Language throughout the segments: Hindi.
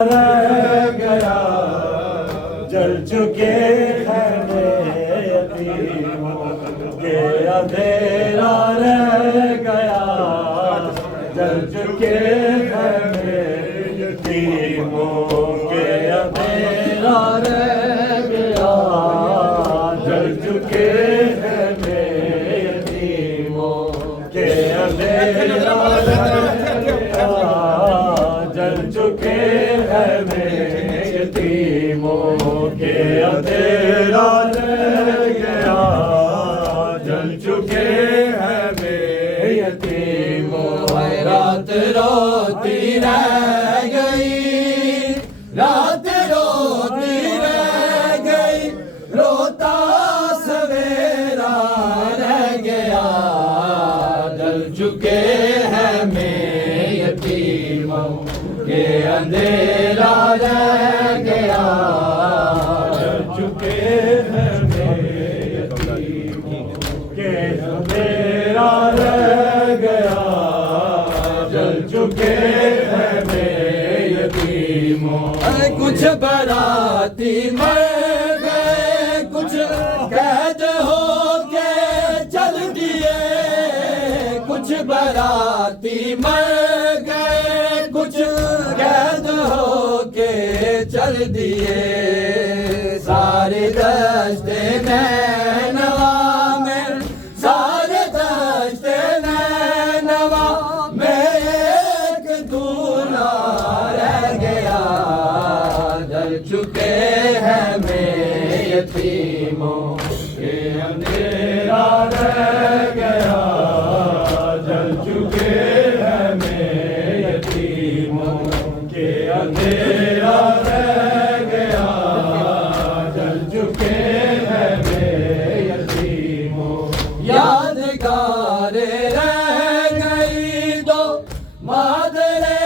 रह गया जल चुके हैं यतीमों के अंधेरा रह गया जल चुके हैं यतीमों के अंधेरा रह गया जल चुके हैं यतीमों के अंधेरा रह गया जल चुके यतीमों के अंधेरा रह गया जल चुके हैं वे यतीमों रात रोती रह गई रात रोती रह गई रोता सवेरा रह गया जल चुके हैं मैं यतीमों के अंधेरा रह गया जल चुके हैं मेरे यतीमों के अंधेरा रह गया जल चुके हैं मेरे यतीमों कुछ बाराती मर गए कुछ कैद हो के चल दिए कुछ बाराती मर गए कुछ कैद हो के चल दिए सारे दस्ते नैनवा में सारे दस्ते नैनवा में एक दूल्हा रह गया जल चुके हैं मैं यतीमों के अंधेरा रह गया जल चुके हैं मैं यतीमों के अंधेरा रह गया जल चुके हैं मेरे यतीमों यादगार रह गई दो मादरे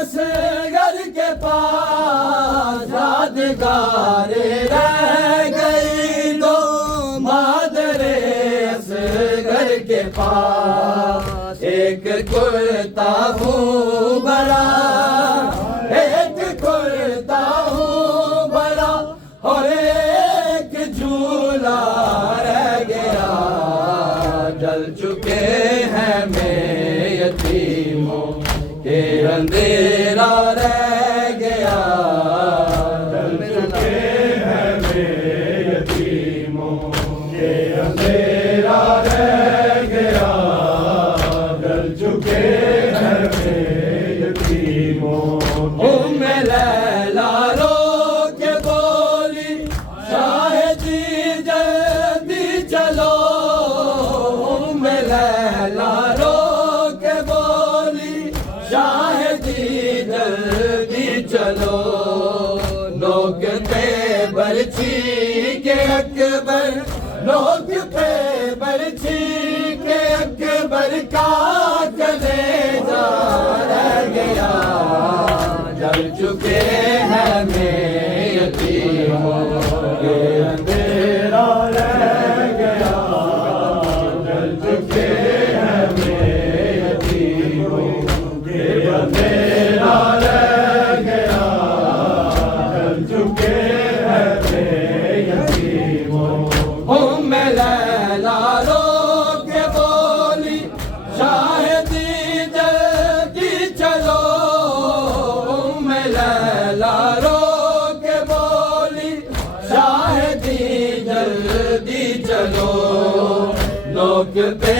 असगर के पास यादगार रह गई दो मादरे असगर के पास एक कुर्ता हूँ बड़ा एक कुर्ता हूँ बड़ा और एक झूला रह गया जल चुके हैं मैं यतीमों के अंधेरा रह गया जल चुके हैं मैं यतीमों के अंधेरा रह गया जल चुके हैं मैं यतीमों लैला रो के बोली शायदी जल्दी चलो मैं लैला रो के बोली शायदी जल्दी चलो लोग पे बरछी के अकबर लोग पे बरछी के अकबर का कलेजा रह गया जल चुके हैं मैं यतीमों के अंधेरा रह गया जल चुके हैं मैं यतीमों के अंधेरा रह गया जल चुके हैं मैं यतीमों मैं लैला रो के बोली शायदी जल्दी चलो लैला रो के बोली शायदी जल्दी चलो लोग पे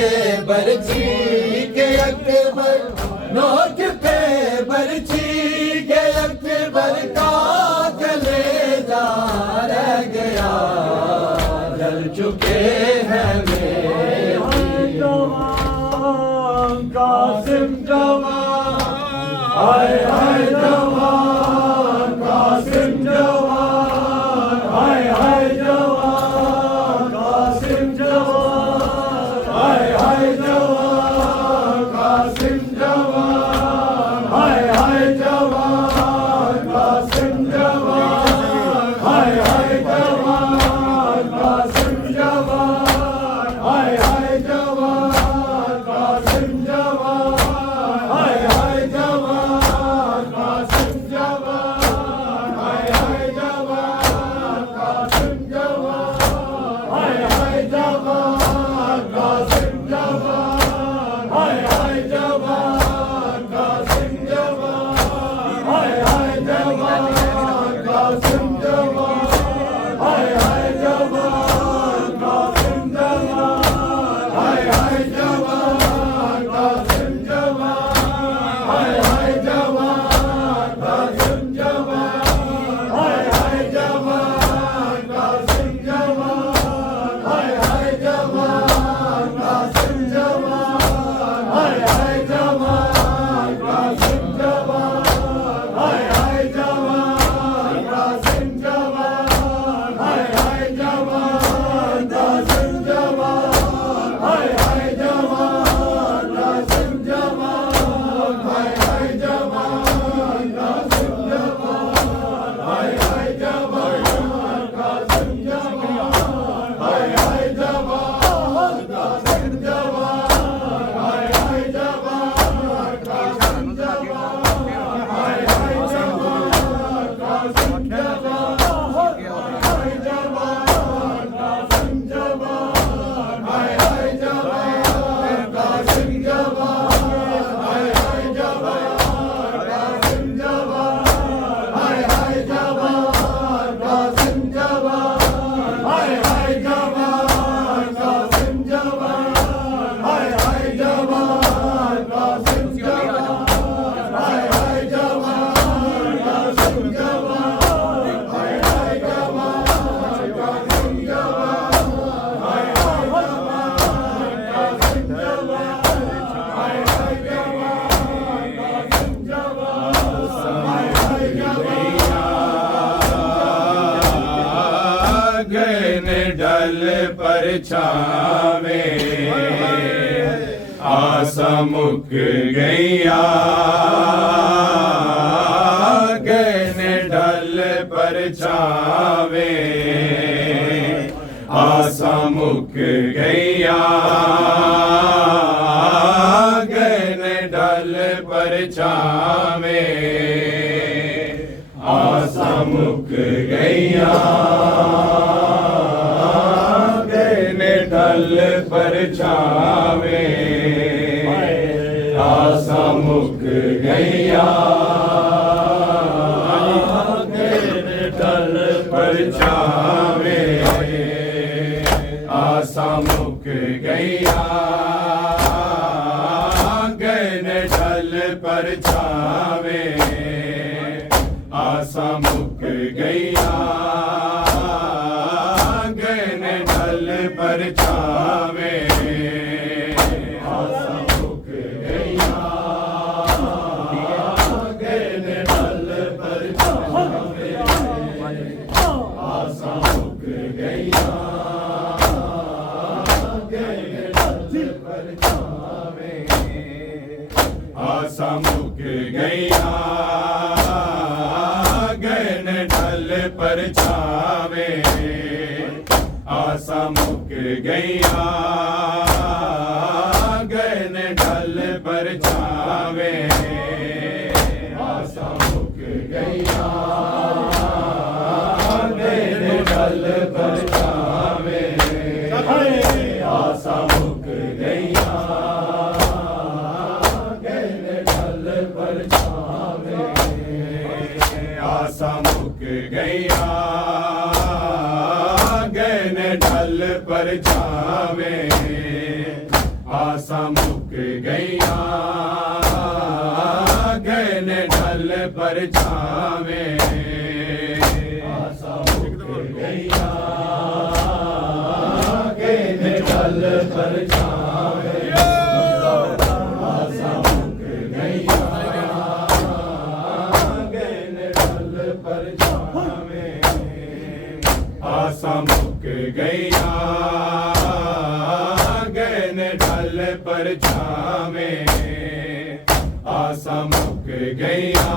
बरछी के अकबर लोग पे बरछी के अकबर का कलेजा रह गया जल चुके हैं मेरे कासिम जवान हाय हाय जवान कासिम जवान हाय हाय जवान कासिम जवान हाय हाय जवान कासिम जवान हाय हाय जवान कासिम जवान हाय हाय जवान कासिम जवान हाय हाय जवान कासिम जवान हाय हाय जवान कासिम परछावे आसा मुक गईया गए ढल परछावे आसा मुक गईया गए ढल परछावे आसा मुक गईया गए ढल परछावे आसा मुक गईया गए ढल परछावे आसा मुक गईया गए ढल परछावे आसा मुक गईया गए ढल परछावे आसा मुक गईया गए ढल परछावे आसा मुक गईया गए ढल परछावे आसा मुक गईया गए ढल परछावे आसा मुक गईया गए ढल परछावे आसा मुक गईया गए ढल परछावे आसा मुक गईया गए ढल परछावे आसा मुक गईया गए ढल परछावे आसा मुक गईया गए ढल परछावे आसा मुक गईया गए ढल परछावे आसा मुक गईया गए ढल परछावे आसा मुक गईया गए ढल परछावे आसा मुक गईया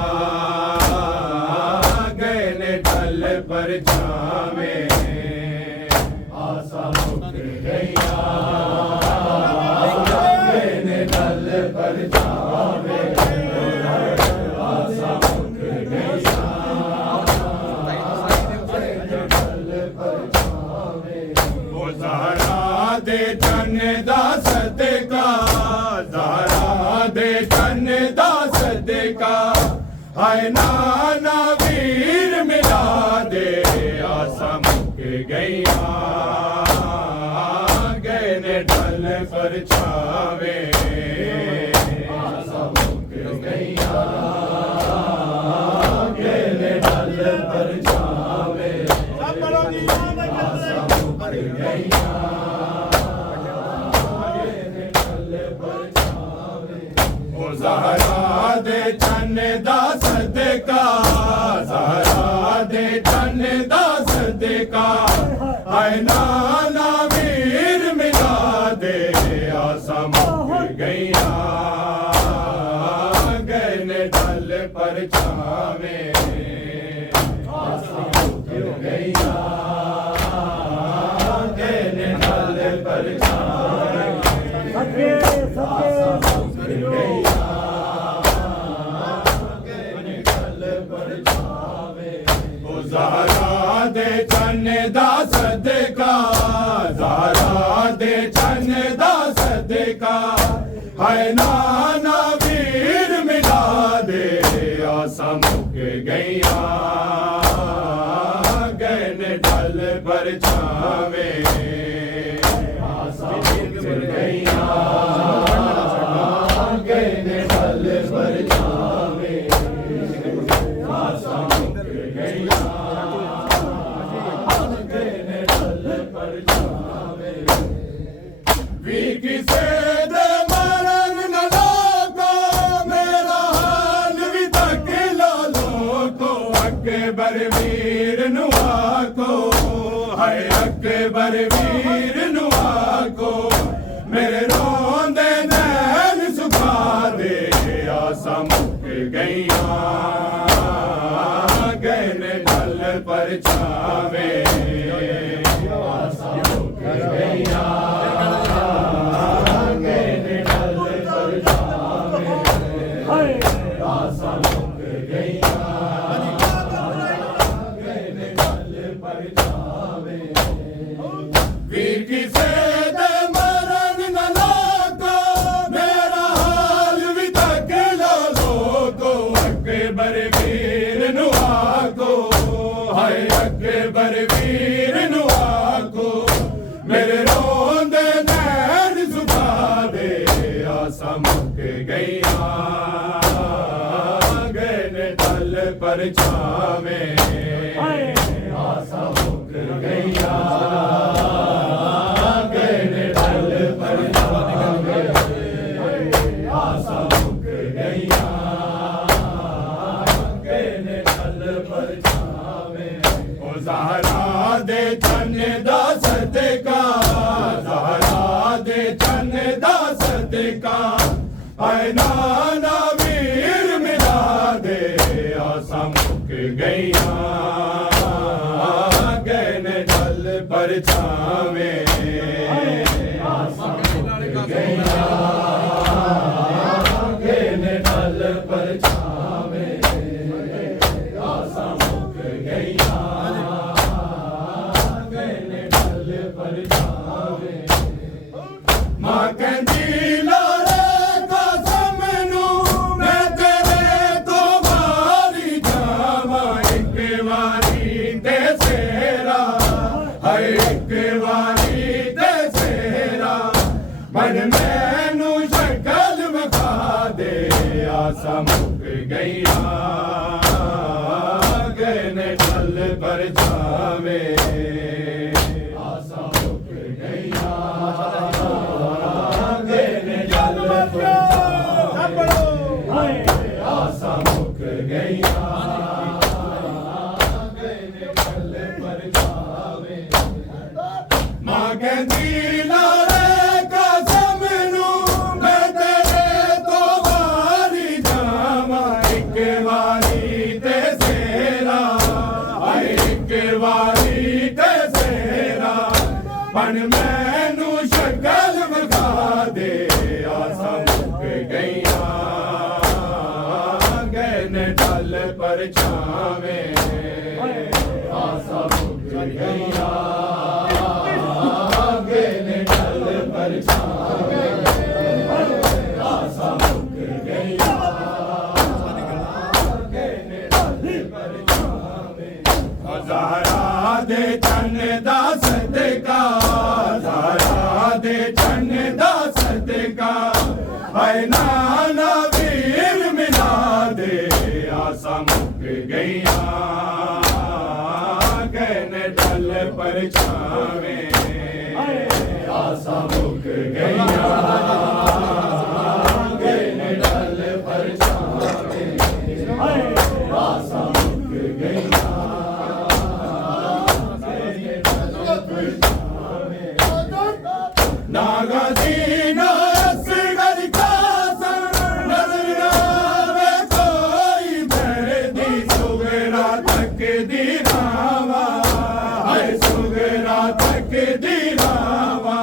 गए ढल परछावे आसा मुक गईया गए ढल परछावे आसा मुक गईया ज़हरा दे चन दा सदका ज़हरा दे चन दा सदका हाय नाना वीर मिला दे आसा मुक गईया गए ढल परछावे आसा मुक गईया गए ढल परछावे आसा मुक गईया ज़हरा दे चन दा सदका ज़हरा दे चन दा सदका हाय नाना वीर मिला दे आसा मुक गईया गए ढल परछावे आसा मुक गईया गए ढल परछावे आसा मुक गईया ज़हरा दे चन दा सदका ज़हरा दे चन दा सदका हाय नाना वीर मिला दे आसा मुक गईया गए ढल परछावे आसा मुक गईया गए ढल परछावे आसा मुक गईया गए ढल परछावे वी किसे दे मरण न लोगो मेरा हाल भी तक ला लो को अकबर वीर नुआ को हाय अकबर वीर नु आखो मेरे रोंदे नैन सुखा दे आसा मुक गईयां गए ने ढल परछावे आसा मुक गईयां गए ने ढल परछावे आसा मुक गईयां गए ने ढल परछावे वीर किसे दे मरण न लोगो मेरा हाल भी तक लो लोगो अकबर वीर नु आखो हाय अकबर वीर नु आखो मेरे रोंदे नैन सुखा दे आसा मुक गईयां गए ने ढल परछावे आसा मुक गईयां गए ने ढल परछावे आसा मुक गईयां गए ने ढल परछावे ओ ज़हरा दे चन दा सदका ज़हरा दे चन दा सदका आए नाना वीर मिला दे आसा मुक गईयां गए ने ढल परछावे आसा मुक गईयां गए ने ढल परछावे आसा मुक गईयां गए ने ढल परछावे मां कहंदी लारे कसम नू मैं तेरे तो वारी जावां एक वारी ते सेरा हाय एक वारी ते सेरा मन मैनू शक्ल विखा दे आसा मुक गईयां गए ने ढल परछावे आसा मुक गईयां गए ने ढल परछावे आसा मुक गईयां गए ने ढल परछावे मां कहंदी लारे कसम नू मैं तेरे तो वारी जावां एक वारी ते सेरा हाय एक वारी ते सेरा पण मैनू शक्ल विखा दे आसा मुक गईयां गए ने ढल परछावे आसा मुक गईयां गए ने ढल परछावे आसा मुक गईयां गए ने ढल परछावे ज़हरा दे चन दा सदका ज़हरा दे चन दा सदका हाय नाना वीर मिला दे आसा मुक गईयां गए ने ढल परछावे आसा मुक गईयां गए ने ढल परछावे आसा मुक गईयां नागाजी नासगर कासम नजर आवे कोई मेरे दी सुगरा तक दी रावा हाय सुगरा तक दी रावा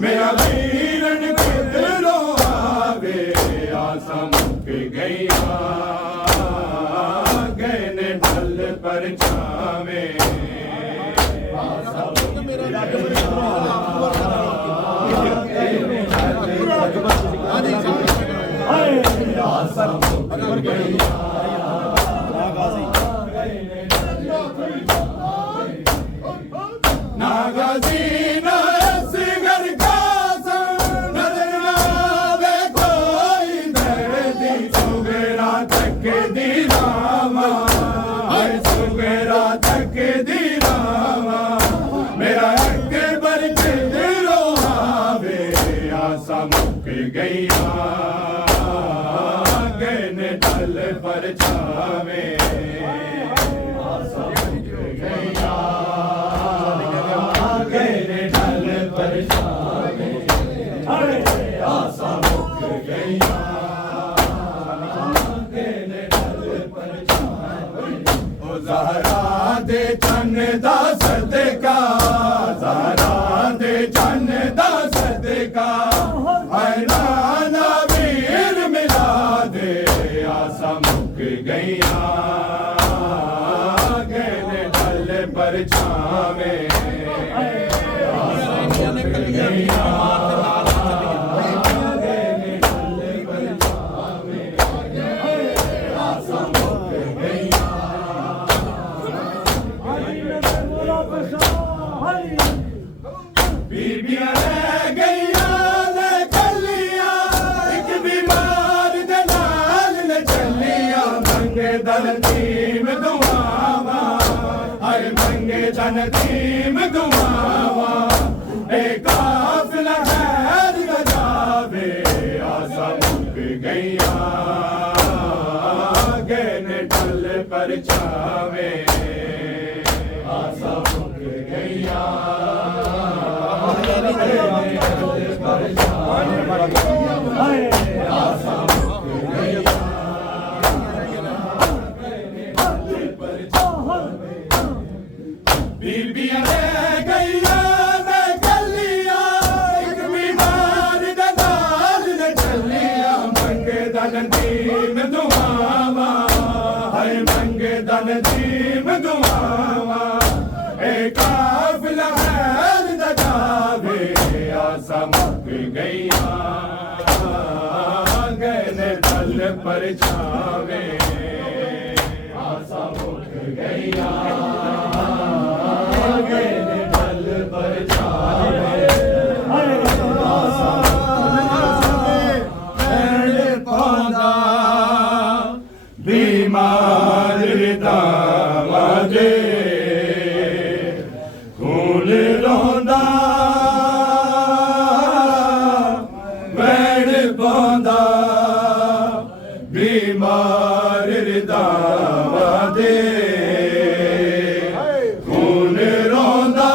मेरा वीरन किधरों आवे आसा मुक गईयां गए ने ढल परछावे आसा मुक गईयां आसा मुक गईयां नागाजी नासगर कासम नजर आवे कोई दर्दी सुगरा तक दी रावा हाय सुगरा तक दी रावा मेरा अकबर किधरों आवे आसा मुक गईयां गए ने ढल परछावे आसा मुक गईयां ज़हरा दे चन्न दा सदका, ज़हरा दे चन्न दा सदका, हैराना वीर मिला दे आसा मुक गईया, गहने ढल पर छावे आसा मुक गईया। बीबियां रह गईयां ने कलियां, एक बीमार दे नाल ने चलियां, मंगे दन तीम दुआवा, हर मंगे दन तीम दुआवा, ए काफिला खैर न जावे आसा मुक गईयां, गहने ढल पर छावे आसा मुक गईयां। बीबियां रह गईयां ने गलियां, एक बीमार दे नाल ने चलियां, मंगे दन तीम दुआवा, हाय मंगे दन तीम दुआवा, ए काफिला खैर न जावे आसा मुक गईया, गहने ढल पर छावे आसा मुक गईया, गहने ढल पर छावे आसा पौधा, बीमार दामादे खून रोंदा बैठ पौंदा, बीमार दामादे खून रोंदा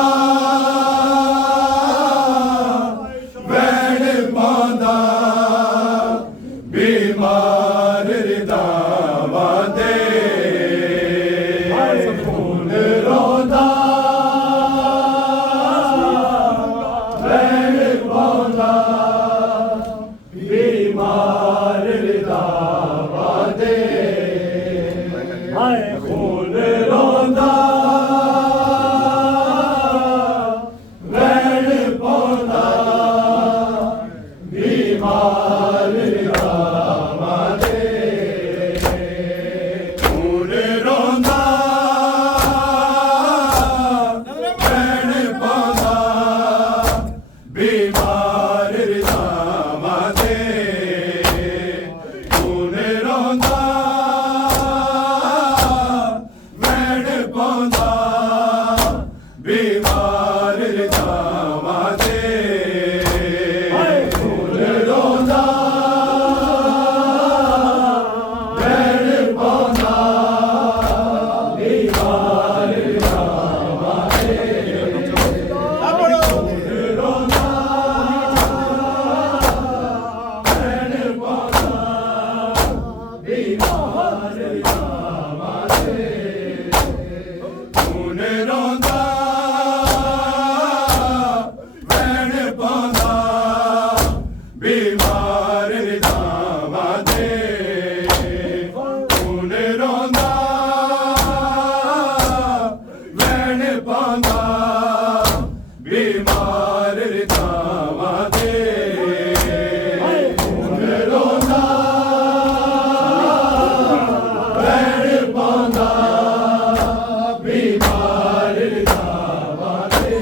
बैठ पौंदा, बीमार दामादे खून रोंदा बैठ पौंदा, बीमार दामादे खून रोंदा बैठ पौंदा, बीमार दामादे खून रोंदा बैठ पौंदा, बीमार दामादे खून रोंदा बैठ पौंदा, बीमार दामादे खून रोंदा बैठ पौंदा, बीमार दामादे खून रोंदा बैठ पौंदा, बीमार दामादे खून रोंदा बैठ पौंदा, बीमार दामादे खून रोंदा बैठ पौंदा, बीमार दामादे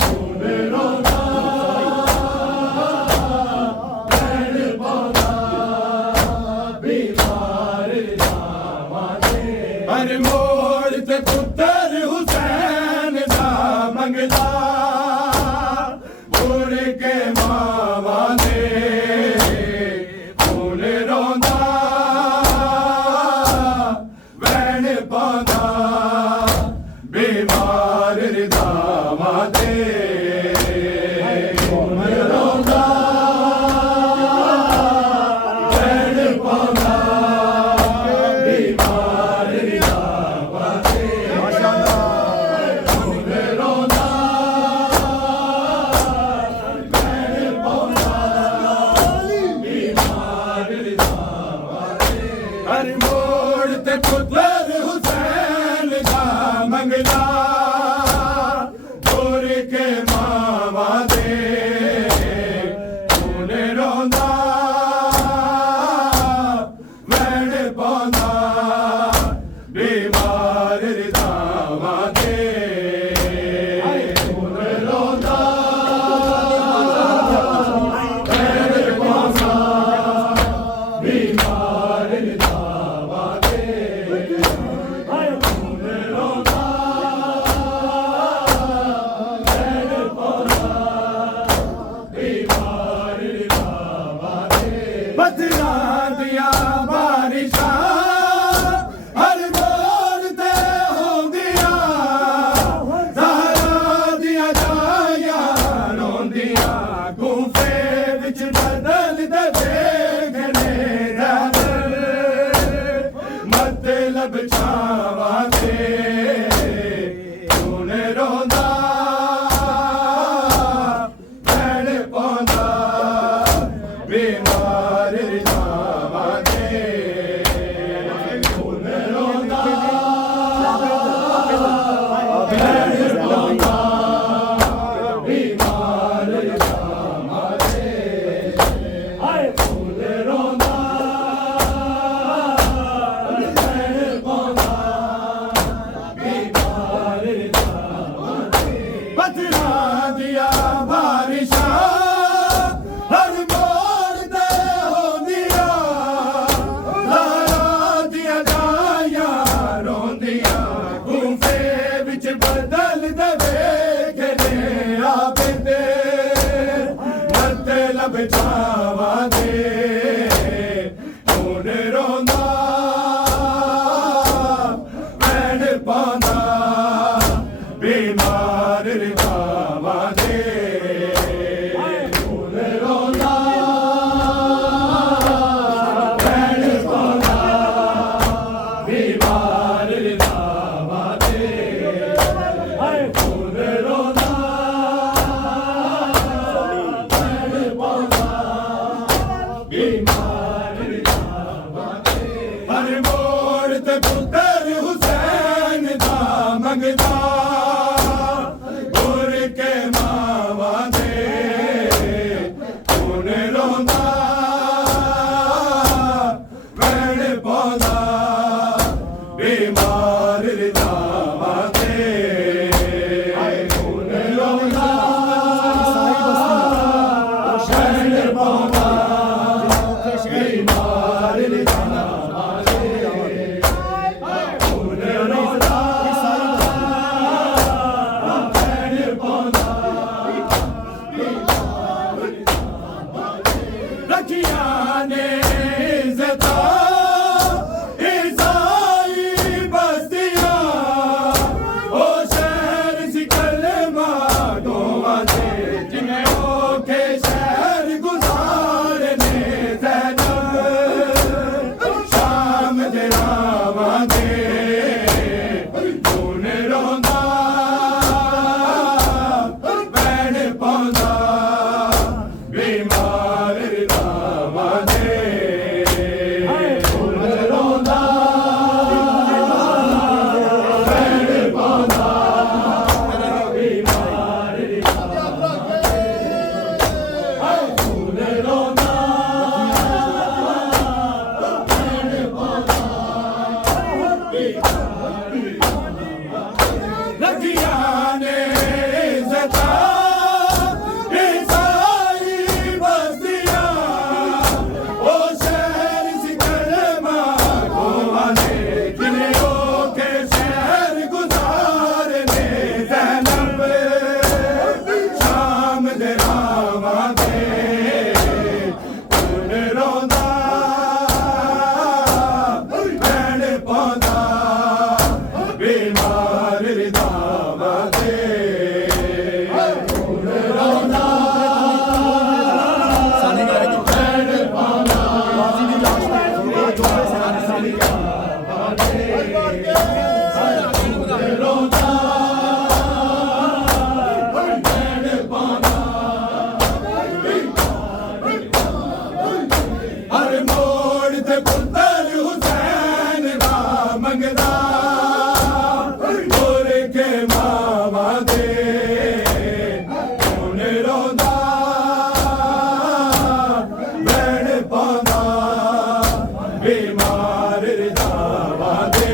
खून रोंदा बैठ पौंदा, बीमार दामादे। हर मोड़ ते पुत्तर हुसैन दा मंगदा, मुड़ के मावा दे खून रोंदा बैठ पौंदा, बीमार दामादे खून रोंदा बैठ पौंदा, बीमार बीमार रिदावां दे हुण रोंदा वैण पांदा बीमार रिदावां दे हुण रोंदा वैण पांदा बीमार रिदावां दे बदलां दियां बारिशां हर मोड़ ते होंदियां ज़हरा दियां जायां रोंदियां गूफे विच बदल दे देखने नज़र मतलब छावां दे हुण रोंदा वैण पांदा बीमार रिदावां दे हुण रोंदा वैण पांदा बीमार रिदावां दे हुण रोंदा वैण पांदा बीमार रिदावां दे बदलां दियां बारिशां हर मोड़ ते होंदियां ज़हरा दियां जायां रोंदियां गूफे विच बदल दे वेखने आबिदे मतलब छावां दे हुण रोंदा वैण पांदा बीमार रिदावां दे हुण रोंदा वैण पांदा बीमार रिदावां दे हुण रोंदा वैण पांदा बीमार रिदावां दे हर मोड़ ते पुत्तर हुसैन दा मंगदा गुर के मावां दे हुण रोंदा वैण पांदा बीमार रिदावां दे हुण रोंदा वैण पांदा बीमार रिदावां दे हुण रोंदा वैण पांदा रखियां ने इज़्ज़तां ईसाई बस्तियां ओ शहर सी कलमा दोवां दे जिन्हें औखे शहर गुज़ारने ज़ैनब शाम दे रावां दे हुण रोंदा वैण पांदा बीमार रिदावां दे हुण रोंदा वैण पांदा बीमार रिदावां दे हुण रोंदा वैण पांदा बीमार रिदावां दे रखियां ने इज़्ज़तां ईसाई बस्तियां ओ शहर सी कलमा दोवां दे जिन्हें औखे शहर गुज़ारने ज़ैनब शाम दे रावां दे हुण रोंदा वैण पांदा बीमार रिदावां दे हुण रोंदा वैण पांदा रिदावां दे हुण रोंदा वैण पांदा हर मोड़ ते पुत्तर हुसैन दा मंगदा गुर के मावां दे हुण रोंदा वैण पांदा बीमार रिदावां दे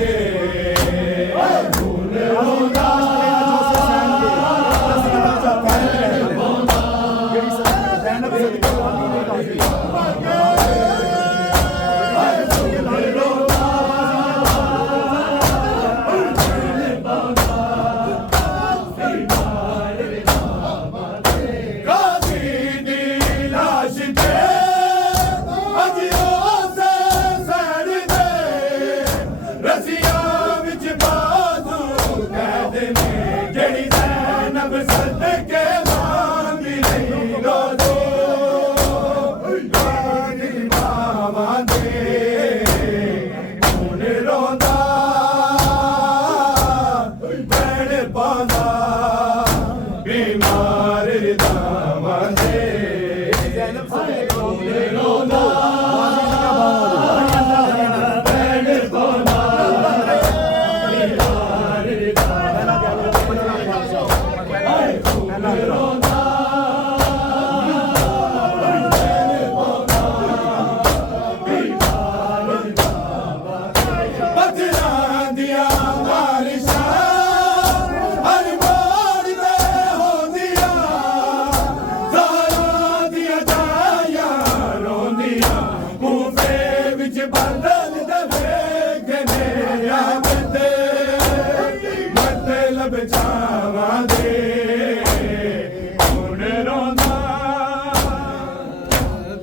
छावां दे हुण रोंदा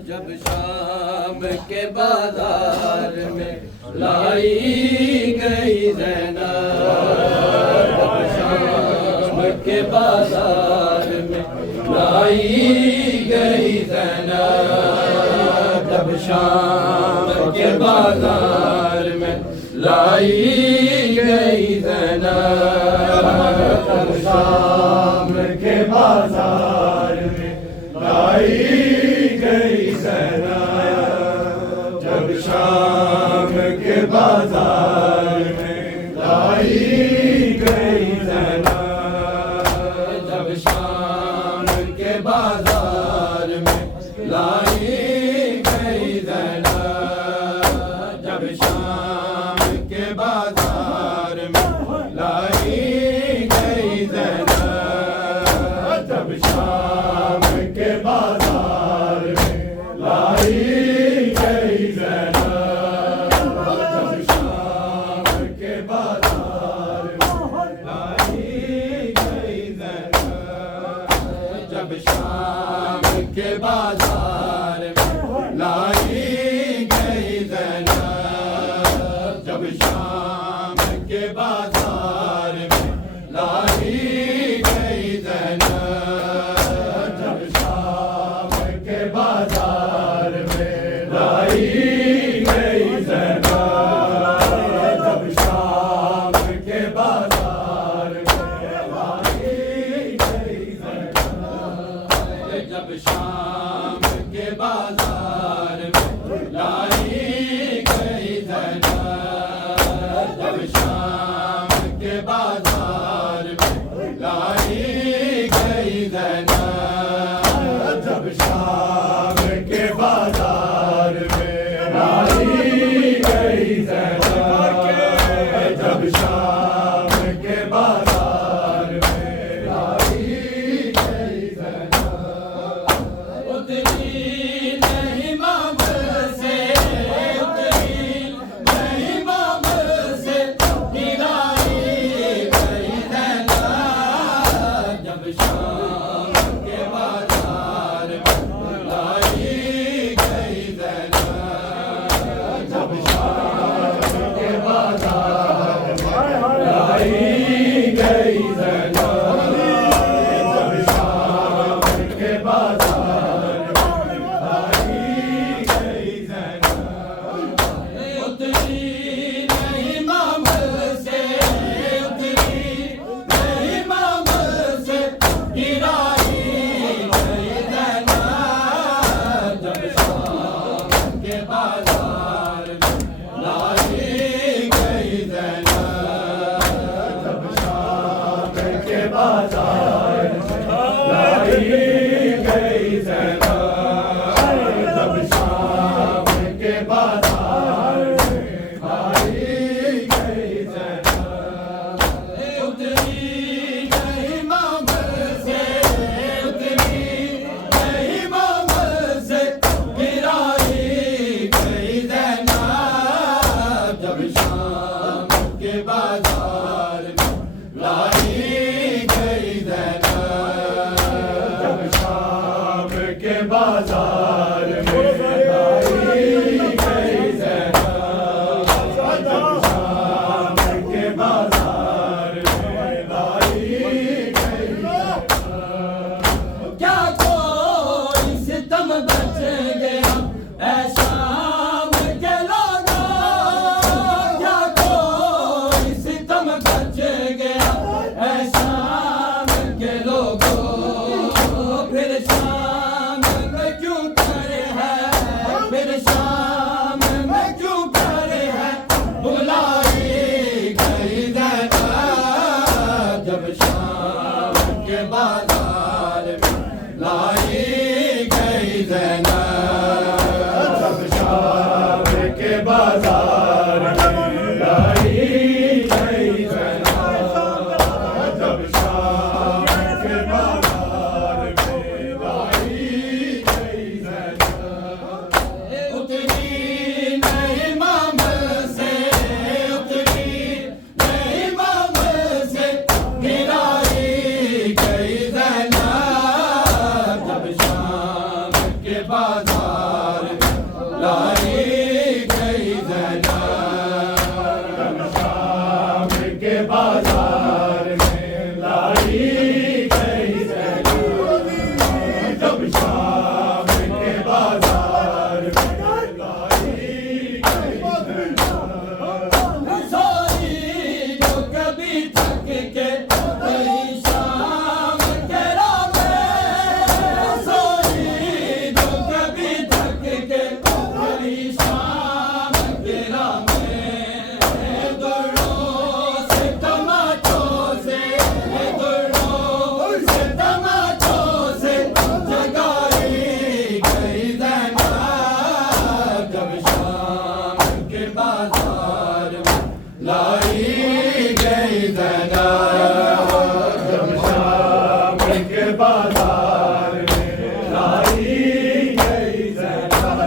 जब शाम के बाजार में लाई गई ज़ैनब जब शाम के बाजार में लाई गई ज़ैनब जब शाम के बाजार में लाई गई ज़ैनब जब शाम के बाजार में लाई गई ज़ैनब जब शाम के बाजार में लाई गई ज़ैनब जब शाम के बाजार में लाई गई ज़ैनब जब शाम के बाजार में लाई गई ज़ैनब जब शाम के बाजार में लाई गई ज़ैनब जब शाम के बाजार में लाई गई ज़ैनब जब शाम के बाजार में लाई गई ज़ैनब जब शाम के बाजार में लाई गई ज़ैनब जब शाम के बाजार में लाई गई ज़ैनब जब शाम के बाजार में लाई गई ज़ैनब जब शाम के बाजार में लाई गई ज़ैनब जब शाम के बाजार में लाई गई ज़ैनब जब शाम के बाजार में लाई गई ज़ैनब जब शाम के बाजार में लाई गई ज़ैनब उतरी नहीं मांग से उतरी नहीं मांग से गिराई गई ज़ैनब जब शाम के बाजार में लाई गई ज़ैनब जब शाम के बाजार में लाई गई ज़ैनब जब शाम के बाजार में लाई गई ज़ैनब उतरी नहीं मांग से उतरी नहीं मांग से गिराई गई ज़ैनब जब शाम के बाजार में लाई गई ज़ैनब जब शाम के बाजार में लाई गई ज़ैनब जब शाम के बाजार में लाई गई ज़ैनब उतरी नहीं मांग से उतरी नहीं मांग से गिराई गई ज़ैनब जब शाम के बाजार में लाई गई ज़ैनब जब शाम के बाजार में लाई गई ज़ैनब जब शाम के बाजार में लाई गई ज़ैनब क्या कोई सितम बच गया ऐ शाम के लोगों क्या कोई सितम बच गया ऐ शाम के लोगों फिर शाम में क्यों करे है फिर शाम में क्यों करे है बुलाई गई ज़ैनब जब शाम के बाजार में लाई गई ज़ैनब जब शाम के बाजार में लाई गई ज़ैनब गई ज़ैनब जब शाम के बाजार में लाई गई ज़ैनब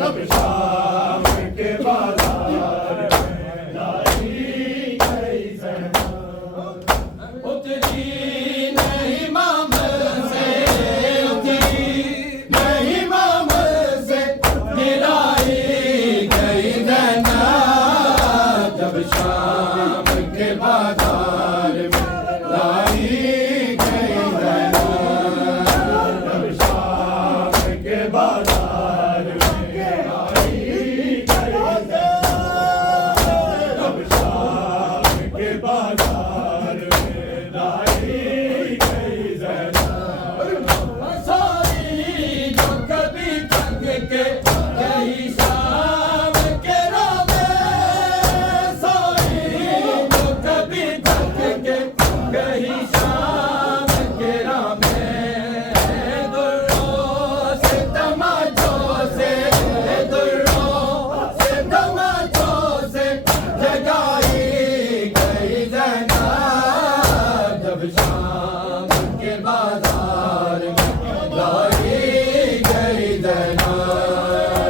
जब शाम के बाजार में लाई गई ज़ैनब उतरी नहीं मामल से उतरी नहीं मामल से गिराई गई ज़ैनब जब शाम के बाजार